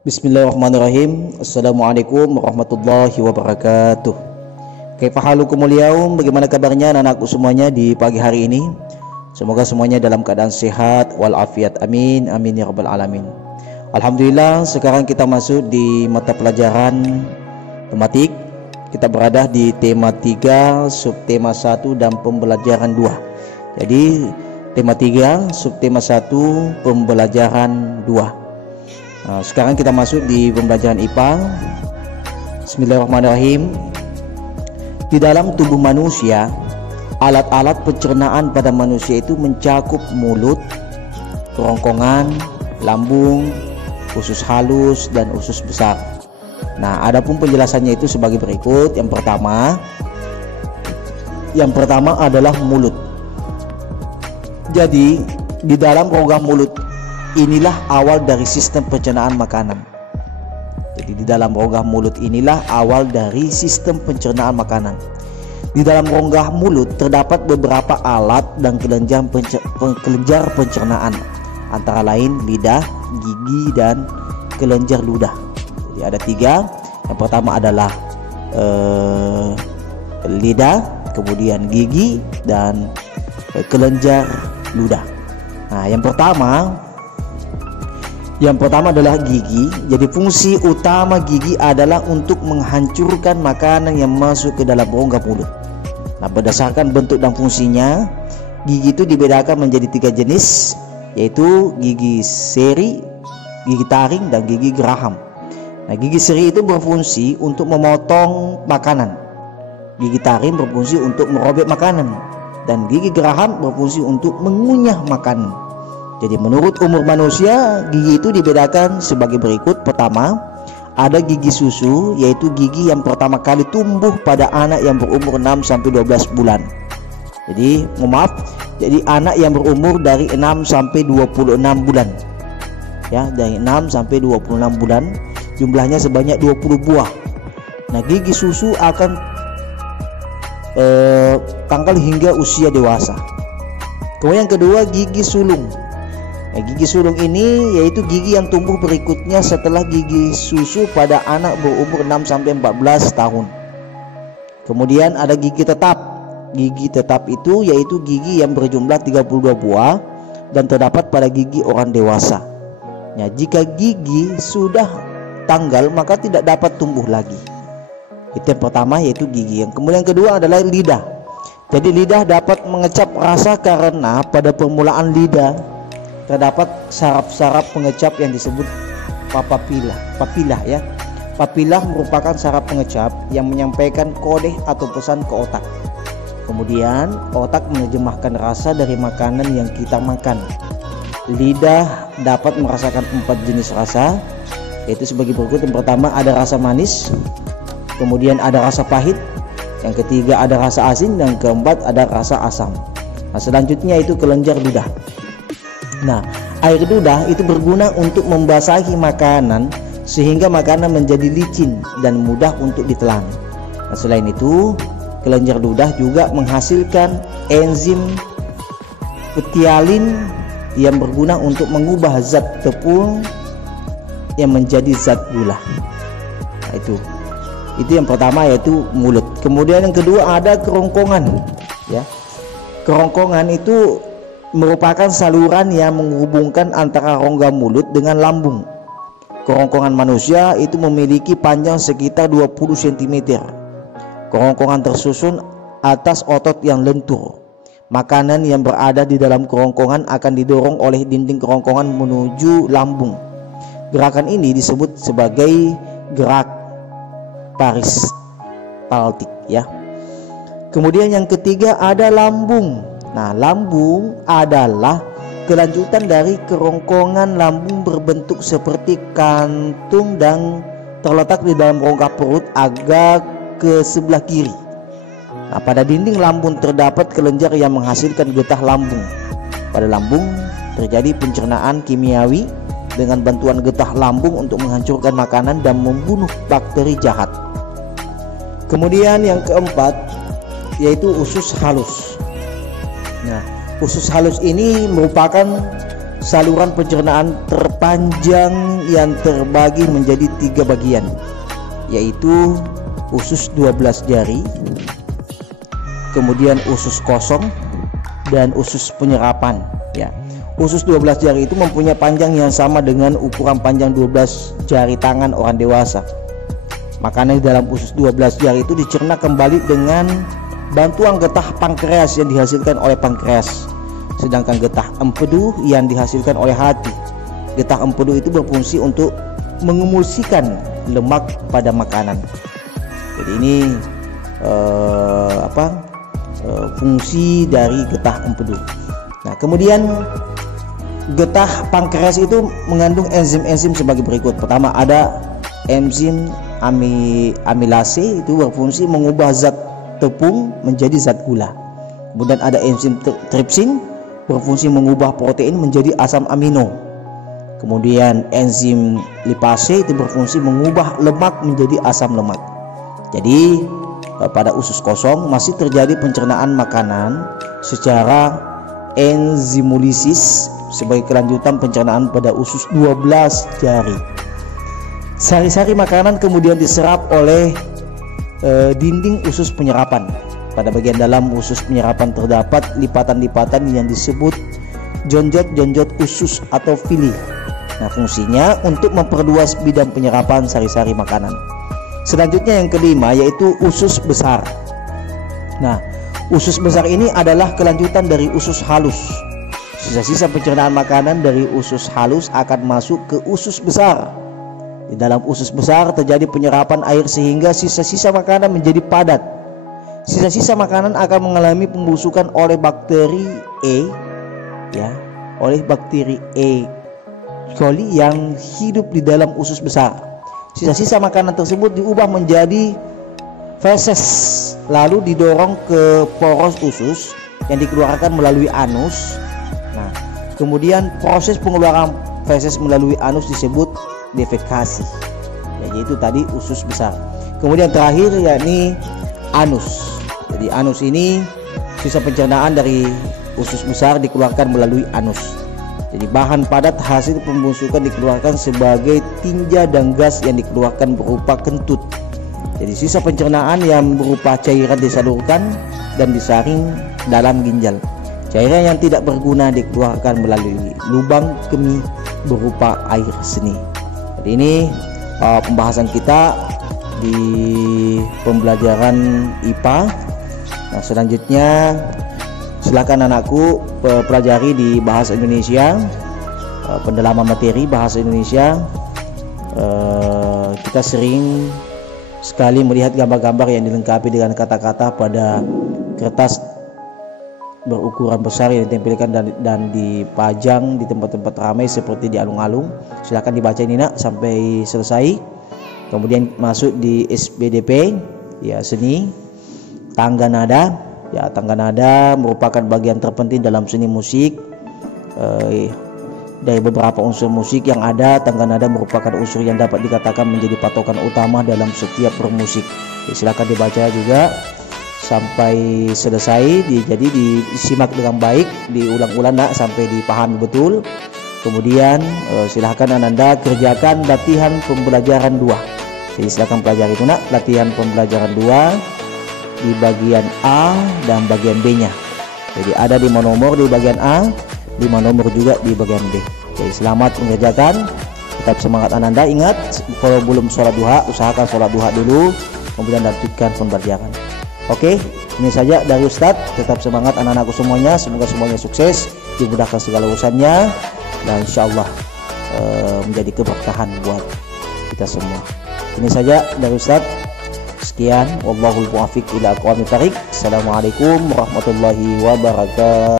Bismillahirrahmanirrahim. Assalamualaikum warahmatullahi wabarakatuh. Kaifa halukumul yaum? Bagaimana kabarnya anak-anakku semuanya di pagi hari ini? Semoga semuanya dalam keadaan sehat walafiat. Amin amin ya rabbal alamin. Alhamdulillah, sekarang kita masuk di mata pelajaran tematik. Kita berada di tema 3, subtema 1 dan pembelajaran 2. Jadi tema 3, subtema 1, pembelajaran 2. Nah, sekarang kita masuk di pembelajaran IPA. Bismillahirrahmanirrahim. Di dalam tubuh manusia, alat-alat pencernaan pada manusia itu mencakup mulut, kerongkongan, lambung, usus halus dan usus besar. Nah, adapun penjelasannya itu sebagai berikut. Yang pertama adalah mulut. Jadi, di dalam rongga mulut inilah awal dari sistem pencernaan makanan. Jadi di dalam rongga mulut inilah awal dari sistem pencernaan makanan. Di dalam rongga mulut terdapat beberapa alat dan kelenjar pencernaan, antara lain lidah, gigi, dan kelenjar ludah. Jadi ada 3. Yang pertama adalah lidah, kemudian gigi, dan kelenjar ludah. Nah, yang pertama adalah gigi. Jadi fungsi utama gigi adalah untuk menghancurkan makanan yang masuk ke dalam rongga mulut. Nah, berdasarkan bentuk dan fungsinya, gigi itu dibedakan menjadi 3 jenis, yaitu gigi seri, gigi taring, dan gigi geraham. Nah, gigi seri itu berfungsi untuk memotong makanan, gigi taring berfungsi untuk merobek makanan, dan gigi geraham berfungsi untuk mengunyah makanan. Jadi menurut umur manusia, gigi itu dibedakan sebagai berikut. Pertama, ada gigi susu, yaitu gigi yang pertama kali tumbuh pada anak yang berumur 6-12 bulan. Jadi, jadi anak yang berumur dari 6 sampai 26 bulan. Ya, dari 6 sampai 26 bulan, jumlahnya sebanyak 20 buah. Nah, gigi susu akan tanggal hingga usia dewasa. Kemudian yang kedua, gigi sulung. Nah, gigi sulung ini yaitu gigi yang tumbuh berikutnya setelah gigi susu pada anak berumur 6-14 tahun. Kemudian ada gigi tetap. Gigi tetap itu yaitu gigi yang berjumlah 32 buah dan terdapat pada gigi orang dewasa. Nah, jika gigi sudah tanggal maka tidak dapat tumbuh lagi. Itu yang pertama, yaitu gigi. Yang kemudian yang kedua adalah lidah. Jadi lidah dapat mengecap rasa karena pada permulaan lidah terdapat saraf-saraf pengecap yang disebut papilah ya. Papilah merupakan saraf pengecap yang menyampaikan kode atau pesan ke otak. Kemudian otak menerjemahkan rasa dari makanan yang kita makan. Lidah dapat merasakan 4 jenis rasa, yaitu sebagai berikut. Yang pertama ada rasa manis, kemudian ada rasa pahit, yang ketiga ada rasa asin, dan keempat ada rasa asam. Nah, selanjutnya itu kelenjar ludah. Nah, air ludah itu berguna untuk membasahi makanan sehingga makanan menjadi licin dan mudah untuk ditelan. Nah, selain itu, kelenjar ludah juga menghasilkan enzim ptyalin yang berguna untuk mengubah zat tepung yang menjadi zat gula. Nah, itu yang pertama, yaitu mulut. Kemudian yang kedua ada kerongkongan ya. Kerongkongan itu merupakan saluran yang menghubungkan antara rongga mulut dengan lambung. Kerongkongan manusia itu memiliki panjang sekitar 20 cm. Kerongkongan tersusun atas otot yang lentur. Makanan yang berada di dalam kerongkongan akan didorong oleh dinding kerongkongan menuju lambung. Gerakan ini disebut sebagai gerak peristaltik ya. Kemudian yang ketiga ada lambung. Nah, lambung adalah kelanjutan dari kerongkongan. Lambung berbentuk seperti kantung dan terletak di dalam rongga perut agak ke sebelah kiri. Nah, pada dinding lambung terdapat kelenjar yang menghasilkan getah lambung. Pada lambung terjadi pencernaan kimiawi dengan bantuan getah lambung untuk menghancurkan makanan dan membunuh bakteri jahat. Kemudian yang keempat yaitu usus halus. Nah, usus halus ini merupakan saluran pencernaan terpanjang yang terbagi menjadi 3 bagian, yaitu usus 12 jari, kemudian usus kosong, dan usus penyerapan. Ya, usus 12 jari itu mempunyai panjang yang sama dengan ukuran panjang 12 jari tangan orang dewasa. Makanan di dalam usus 12 jari itu dicerna kembali dengan bantuan getah pankreas yang dihasilkan oleh pankreas, sedangkan getah empedu yang dihasilkan oleh hati. Getah empedu itu berfungsi untuk mengemulsikan lemak pada makanan. Jadi ini fungsi dari getah empedu. Nah, kemudian getah pankreas itu mengandung enzim-enzim sebagai berikut. Pertama ada enzim amilase, itu berfungsi mengubah zat tepung menjadi zat gula. Kemudian ada enzim tripsin, berfungsi mengubah protein menjadi asam amino. Kemudian enzim lipase itu berfungsi mengubah lemak menjadi asam lemak. Jadi pada usus kosong masih terjadi pencernaan makanan secara enzimolisis sebagai kelanjutan pencernaan pada usus 12 jari. Sari-sari makanan kemudian diserap oleh dinding usus penyerapan. Pada bagian dalam usus penyerapan terdapat lipatan-lipatan yang disebut jonjot-jonjot usus atau villi. Nah, fungsinya untuk memperluas bidang penyerapan sari-sari makanan. Selanjutnya yang kelima yaitu usus besar. Nah, usus besar ini adalah kelanjutan dari usus halus. Sisa-sisa pencernaan makanan dari usus halus akan masuk ke usus besar. Di dalam usus besar terjadi penyerapan air sehingga sisa-sisa makanan menjadi padat. Sisa-sisa makanan akan mengalami pembusukan oleh bakteri oleh bakteri E. coli yang hidup di dalam usus besar. Sisa-sisa makanan tersebut diubah menjadi feses, lalu didorong ke poros usus yang dikeluarkan melalui anus. Nah, kemudian proses pengeluaran feses melalui anus disebut defekasi, yaitu tadi usus besar. Kemudian terakhir yakni anus. Jadi anus ini sisa pencernaan dari usus besar dikeluarkan melalui anus. Jadi bahan padat hasil pembusukan dikeluarkan sebagai tinja dan gas yang dikeluarkan berupa kentut. Jadi sisa pencernaan yang berupa cairan disalurkan dan disaring dalam ginjal. Cairan yang tidak berguna dikeluarkan melalui lubang kemih berupa air seni. Jadi ini pembahasan kita di pembelajaran IPA. Nah, selanjutnya silakan anakku pelajari di bahasa Indonesia, pendalaman materi bahasa Indonesia. Kita sering sekali melihat gambar-gambar yang dilengkapi dengan kata-kata pada kertas berukuran besar yang ditempelkan dan dipajang di tempat-tempat ramai seperti di alun-alun. Silakan dibaca ini nak sampai selesai. Kemudian masuk di SBDP, ya, seni tangga nada. Ya, tangga nada merupakan bagian terpenting dalam seni musik. Dari beberapa unsur musik yang ada, tangga nada merupakan unsur yang dapat dikatakan menjadi patokan utama dalam setiap bermusik. Silakan dibaca juga sampai selesai, jadi disimak dengan baik, diulang-ulang nak sampai dipahami betul. Kemudian silahkan Ananda kerjakan latihan pembelajaran 2. Jadi silahkan pelajari itu nak, latihan pembelajaran 2 di bagian A dan bagian B nya. Jadi ada 5 nomor di bagian A, 5 nomor juga di bagian B. Jadi selamat mengerjakan, tetap semangat Ananda. Ingat, kalau belum sholat duha, usahakan sholat duha dulu, kemudian lanjutkan pembelajaran. Oke, ini saja dari Ustadz. Tetap semangat anak-anakku semuanya. Semoga semuanya sukses, dimudahkan segala urusannya, dan insya Allah menjadi keberkahan buat kita semua. Ini saja dari Ustadz. Sekian, wallahul muwaffiq ila aqwamit thariq. Assalamualaikum warahmatullahi wabarakatuh.